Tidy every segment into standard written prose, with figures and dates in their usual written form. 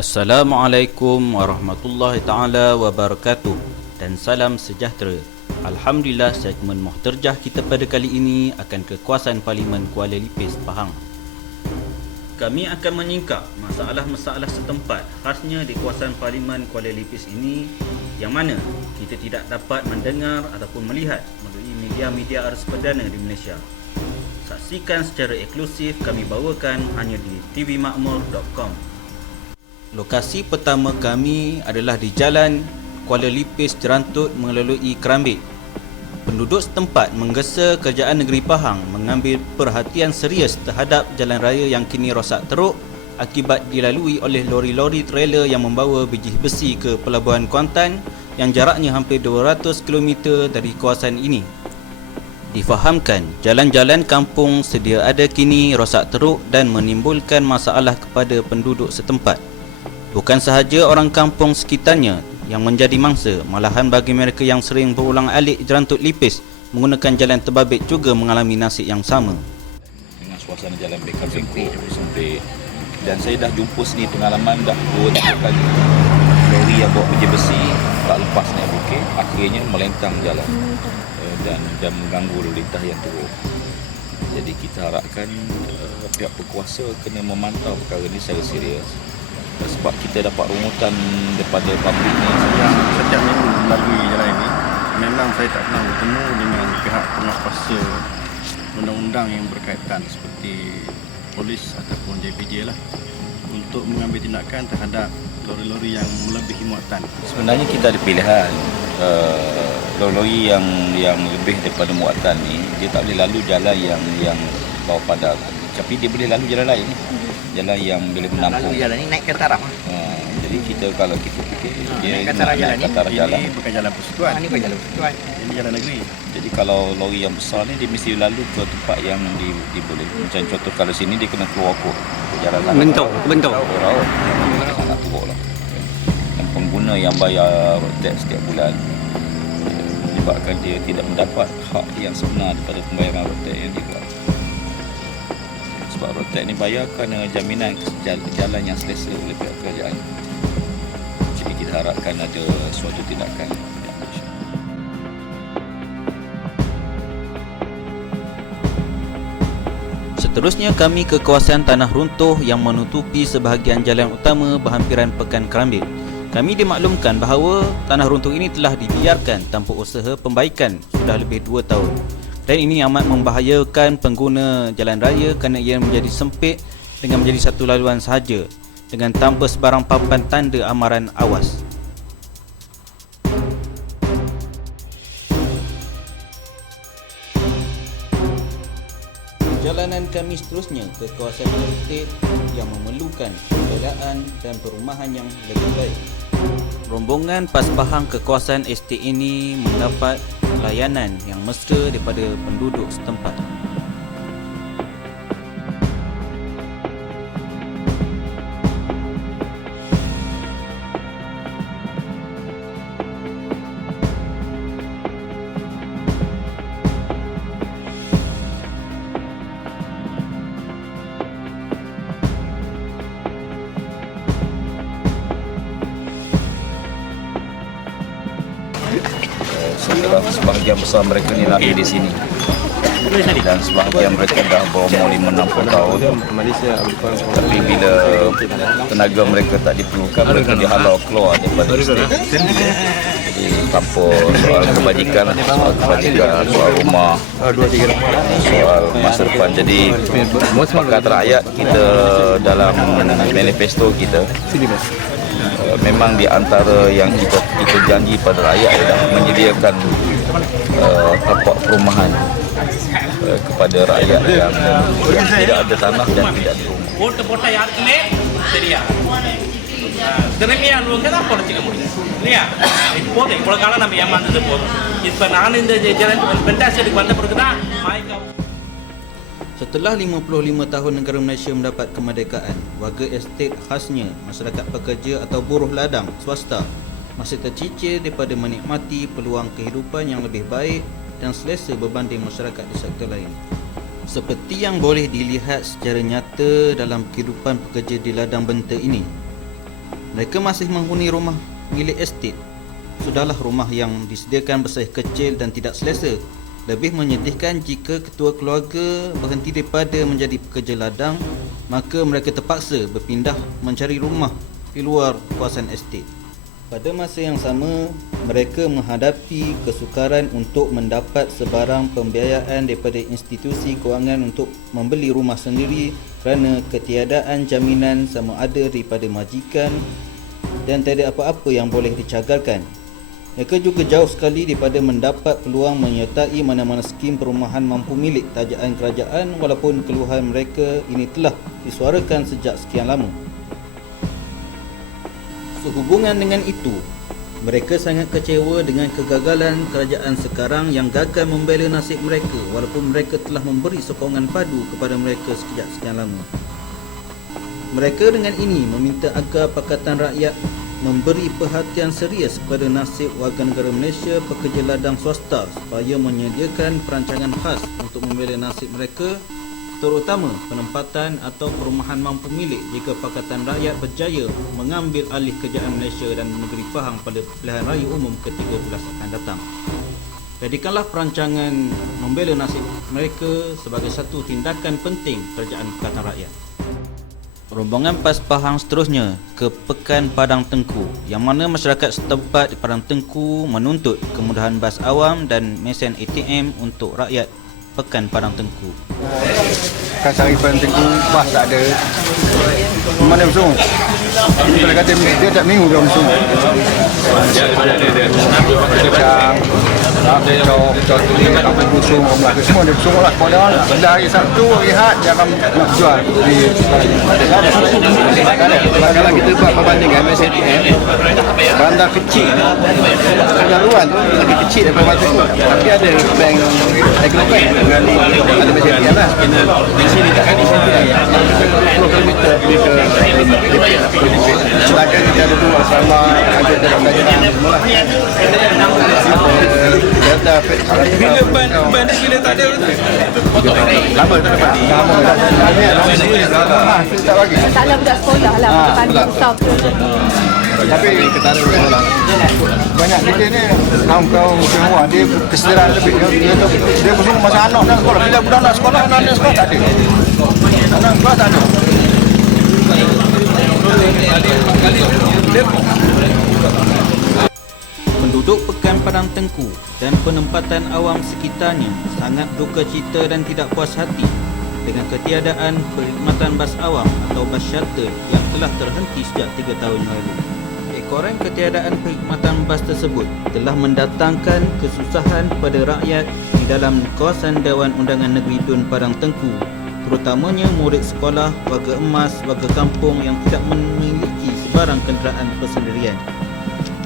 Assalamualaikum warahmatullahi taala wabarakatuh dan salam sejahtera. Alhamdulillah, segmen Muhterjah kita pada kali ini akan kekuasaan Parlimen Kuala Lipis Pahang. Kami akan menyingkap masalah-masalah setempat khasnya di kawasan Parlimen Kuala Lipis ini yang mana kita tidak dapat mendengar ataupun melihat melalui media-media arus perdana di Malaysia. Saksikan secara eksklusif kami bawakan hanya di tvmakmur.com. Lokasi pertama kami adalah di Jalan Kuala Lipis Jerantut melalui Kerambik. Penduduk setempat menggesa kerajaan negeri Pahang mengambil perhatian serius terhadap jalan raya yang kini rosak teruk akibat dilalui oleh lori-lori trailer yang membawa biji besi ke Pelabuhan Kuantan yang jaraknya hampir 200 km dari kawasan ini. Difahamkan, jalan-jalan kampung sedia ada kini rosak teruk dan menimbulkan masalah kepada penduduk setempat. Bukan sahaja orang kampung sekitarnya yang menjadi mangsa, malahan bagi mereka yang sering berulang-alik Jerantut Lipis menggunakan jalan terbabit juga mengalami nasib yang sama. Dengan suasana jalan bengkok sempit, dan saya dah jumpa sini pengalaman dah 2-3 kali lori yang bawa biji besi tak lepas naik bukit, akhirnya melentang jalan dan mengganggu lalu lintas yang teruk. Jadi kita harapkan pihak berkuasa kena memantau perkara ini secara serius. Sebab kita dapat rungutan daripada publik ni setiap minggu melalui jalan ini, memang saya tak pernah bertemu dengan pihak penguasa undang-undang yang berkaitan seperti polis ataupun JPJ lah untuk mengambil tindakan terhadap lori-lori yang melebihi muatan. Sebenarnya kita ada pilihan. Lori yang lebih daripada muatan ni, dia tak boleh lalu jalan yang bawah padang, tapi dia boleh lalu jalan lain, jalan yang boleh menampung. Lalu jalan ni naik ke taraf. Jadi kita kalau kita fikir dia naik ke taraf jalan Ini bukan jalan persekutuan. Ini bukan jalan persekutuan. Ini jalan negeri. Jadi kalau lori yang besar ni dia mesti lalu ke tempat yang diboleh. Macam contoh kalau sini dia kena keluar ke jalan Bentuk. Raut. Sangat teruk lah. Dan pengguna yang bayar road tax setiap bulan menyebabkan dia tidak mendapat hak yang sebenar daripada pembayaran road tax yang dibuat. Sebab road tax ni bayar kerana jaminan jalan yang selesa oleh pihak kerajaan. Jadi kita harapkan ada suatu tindakan. Seterusnya kami ke kawasan tanah runtuh yang menutupi sebahagian jalan utama berhampiran Pekan Kerambik. Kami dimaklumkan bahawa tanah runtuh ini telah dibiarkan tanpa usaha pembaikan sudah lebih 2 tahun. Dan ini amat membahayakan pengguna jalan raya kerana ia menjadi sempit dengan menjadi satu laluan sahaja dengan tanpa sebarang papan tanda amaran awas. Perjalanan kami seterusnya ke kawasan estate yang memerlukan pengelolaan dan perumahan yang lebih baik. Rombongan PAS Pahang ke kawasan estate ini mendapat layanan yang mesra daripada penduduk setempat. Sebahagian besar mereka ni lahir di sini dan sebahagian mereka dah berumur 5-60 tahun, tapi bila tenaga mereka tak diperlukan, mereka dihalau keluar daripada estate. Jadi tanpa soal kebajikan, soal rumah, soal masa depan. Jadi Pakatan Rakyat kita dalam manifesto kita memang di antara yang kita janji pada rakyat adalah menyediakan tapak perumahan kepada rakyat yang tidak ada tanah dan tidak ada rumah. ஓட்டு போட்டா யாருக்குமே தெரியாது. திறமையா இருவங்க தான் பொழைச்சிக்க முடியும் இல்லையா? போதும், இவ்வளவு காலம் நம்ம ஏமாந்தது போதும். இப்ப நான் இந்த பென்டாஸ்டிக் வந்த பிறகுதான் மாய்க்கா. Setelah 55 tahun negara Malaysia mendapat kemerdekaan, warga estate khasnya masyarakat pekerja atau buruh ladang swasta masih tercicir daripada menikmati peluang kehidupan yang lebih baik dan selesa berbanding masyarakat di sektor lain. Seperti yang boleh dilihat secara nyata dalam kehidupan pekerja di ladang benta ini, Mereka masih menghuni rumah milik estate. Sudahlah rumah yang disediakan bersaiz kecil dan tidak selesa. Lebih menyedihkan jika ketua keluarga berhenti daripada menjadi pekerja ladang, maka mereka terpaksa berpindah mencari rumah di luar kawasan estate. Pada masa yang sama, mereka menghadapi kesukaran untuk mendapat sebarang pembiayaan daripada institusi kewangan untuk membeli rumah sendiri kerana ketiadaan jaminan sama ada daripada majikan dan tiada apa-apa yang boleh dicagarkan. Mereka juga jauh sekali daripada mendapat peluang menyertai mana-mana skim perumahan mampu milik tajaan kerajaan, walaupun keluhan mereka ini telah disuarakan sejak sekian lama. Sehubungan dengan itu, mereka sangat kecewa dengan kegagalan kerajaan sekarang yang gagal membela nasib mereka walaupun mereka telah memberi sokongan padu kepada mereka sejak sekian lama. Mereka dengan ini meminta agar Pakatan Rakyat memberi perhatian serius kepada nasib warga negara Malaysia pekerja ladang swasta supaya menyediakan perancangan khas untuk membela nasib mereka, terutama penempatan atau perumahan mampu milik jika Pakatan Rakyat berjaya mengambil alih kerajaan Malaysia dan negeri Pahang pada pilihan raya umum ke-13 akan datang. Jadikanlah perancangan membela nasib mereka sebagai satu tindakan penting kerajaan Pakatan Rakyat. Rombongan PAS Pahang seterusnya ke Pekan Padang Tengku, yang mana masyarakat setempat di Padang Tengku menuntut kemudahan bas awam dan mesin ATM untuk rakyat Pekan Padang Tengku. Kan sehari Padang Tengku bas tak ada. Mana bersung? Ini kalau kata dia tak minggu dia bersung. Kecang, tulis, apa bersung, semua dia bersung lah. Pada hari Sabtu, Rehat, dia akan nak jual di kalau kita buat perbandingan mesin ATM, bandar kecil penyaluran tu lebih kecil daripada bandar tu, tapi ada bank Agrobank dengan ada mesin ATM lah. Di sini tak ada, di sini 10 km pergi ke sedangkan kita ada dua sama ada kerajaan semua lah. Bila bandar bila tak ada lama tak dapat tak bagi masalah budak sekolah lah, budak besar tu. tapi ketara sekolah banyak kita ni kaum-kaum semua dia kesederaan lebih dia bersama masa anak nak sekolah, bila budak nak sekolah anak sekolah tak ada, anak sekolah tak ada. Penduduk Pekan Padang Tengku dan penempatan awam sekitarnya sangat duka cita dan tidak puas hati dengan ketiadaan perkhidmatan bas awam atau bas shuttle yang telah terhenti sejak 3 tahun lalu. Ekoran ketiadaan perkhidmatan bas tersebut telah mendatangkan kesusahan kepada rakyat di dalam kawasan Dewan Undangan Negeri Dun Padang Tengku, terutamanya murid sekolah, warga emas, warga kampung yang tidak memiliki sebarang kenderaan persendirian.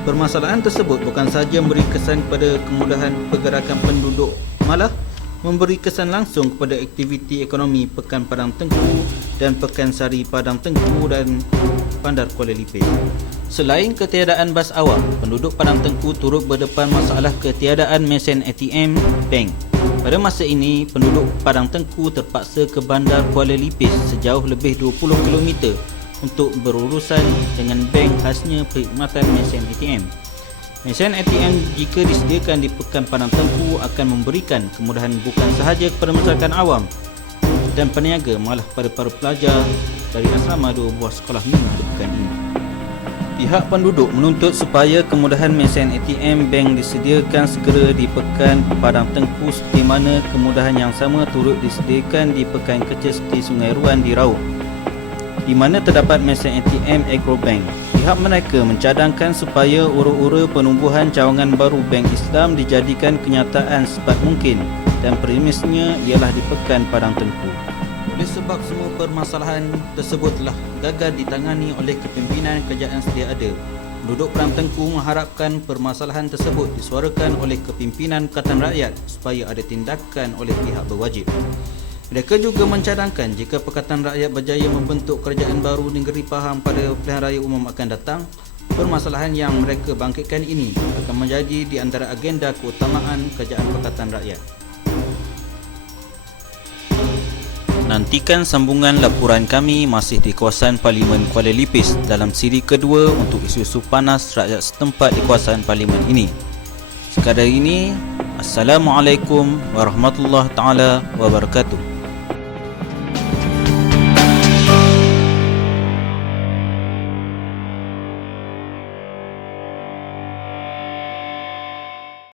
Permasalahan tersebut bukan sahaja memberi kesan kepada kemudahan pergerakan penduduk, malah memberi kesan langsung kepada aktiviti ekonomi Pekan Padang Tengku dan Pekan Sari Padang Tengku dan Bandar Kuala Lipis. Selain ketiadaan bas awam, penduduk Padang Tengku turut berdepan masalah ketiadaan mesin ATM bank. Pada masa ini, penduduk Padang Tengku terpaksa ke Bandar Kuala Lipis sejauh lebih 20 km untuk berurusan dengan bank khasnya perkhidmatan mesin ATM. Mesin ATM jika disediakan di Pekan Padang Tengku akan memberikan kemudahan bukan sahaja kepada masyarakat awam dan peniaga, malah pada para pelajar dari asrama 2 buah sekolah menengah di pekan ini. Pihak penduduk menuntut supaya kemudahan mesin ATM bank disediakan segera di Pekan Padang Tengku seperti mana kemudahan yang sama turut disediakan di pekan kecil seperti Sungai Ruan di Raub, di mana terdapat mesin ATM Agrobank. Pihak mereka mencadangkan supaya ura-ura penumbuhan cawangan baru Bank Islam dijadikan kenyataan secepat mungkin dan premisnya ialah di Pekan Padang Tengku. Oleh sebab semua permasalahan tersebut telah gagal ditangani oleh kepimpinan kerajaan sedia ada, penduduk Padang Tengku mengharapkan permasalahan tersebut disuarakan oleh kepimpinan Pakatan Rakyat supaya ada tindakan oleh pihak berwajib. Mereka juga mencadangkan jika Pakatan Rakyat berjaya membentuk kerajaan baru negeri Pahang pada pilihan raya umum akan datang, permasalahan yang mereka bangkitkan ini akan menjadi di antara agenda keutamaan kerajaan Pakatan Rakyat. Nantikan sambungan laporan kami masih di kawasan Parlimen Kuala Lipis dalam siri kedua untuk isu-isu panas rakyat setempat di kawasan Parlimen ini. Sekadar ini, Assalamualaikum warahmatullahi taala wabarakatuh.